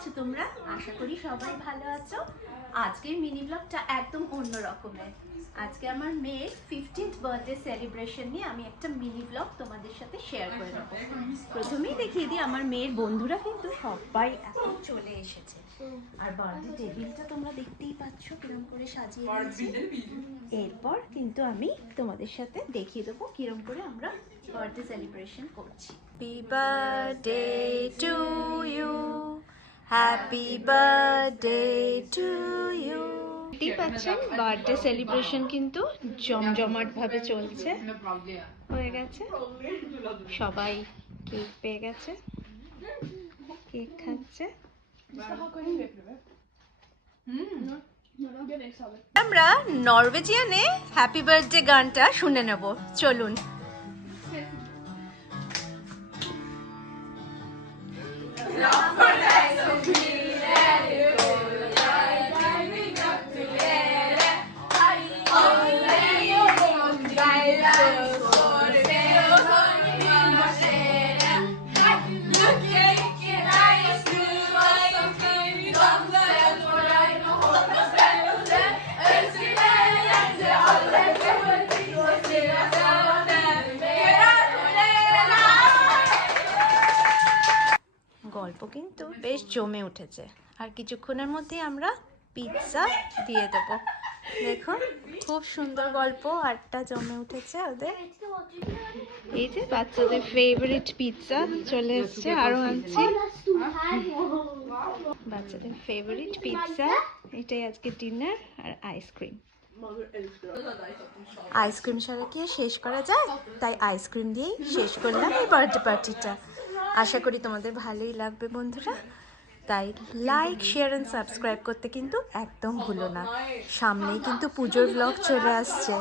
আছো তোমরা? আশা করি সবাই ভালো আছো। আজকের মিনি ব্লগটা একদম অন্য রকমের। আজকে আমার মেয়ের 15th বার্থডে সেলিব্রেশন নিয়ে আমি একটা মিনি ব্লগ তোমাদের সাথে শেয়ার করে নেবো। প্রথমেই দেখিয়ে দিই, আমার মেয়ের বন্ধুরা কিন্তু সবাই এখন চলে এসেছে। আর বার্থডে টেবিলটা তোমরা দেখতেই পাচ্ছ কিরম করে সাজিয়ে দিয়েছি। এরপর কিন্তু আমি তোমাদের সাথে দেখিয়ে দেবো কিরম করে আমরা বার্থডে সেলিব্রেশন করছি। Happy birthday to you, happy birthday to you. দেখতেই পাচ্ছেন বার্থডে সেলিব্রেশন কিন্তু জমজমাট ভাবে চলছে। হয়ে গেছে, সবাই কেক পেয়ে গেছে, কেক খাচ্ছে। আমরা নরওয়েজিয়ানে হ্যাপি বার্থডে গানটা শুনে নেব, চলুন। গল্প কিন্তু বেশ জমে উঠেছে, আর কিছুক্ষণের মধ্যে আমরা পিৎজা দিয়ে দেবো। দেখুন খুব সুন্দর গল্প, আড্ডা জমে উঠেছে ওদের। এই যে বাচ্চাদের ফেভারিট পিৎজা চলে এসছে, আরো আনছি। বাচ্চাদের ফেভারিট পিৎজা, এটাই আজকে ডিনার। আর আইসক্রিম, আইসক্রিম ছাড়া কি শেষ করা যায়? তাই আইসক্রিম দিয়েই শেষ করলাম এই বার্থডে পার্টিটা। আশা করি তোমাদের ভালোই লাগবে বন্ধুরা। তাই লাইক, শেয়ার অ্যান্ড সাবস্ক্রাইব করতে কিন্তু একদম ভুলো না। সামনেই কিন্তু পুজোর ব্লগ চলে আসছে।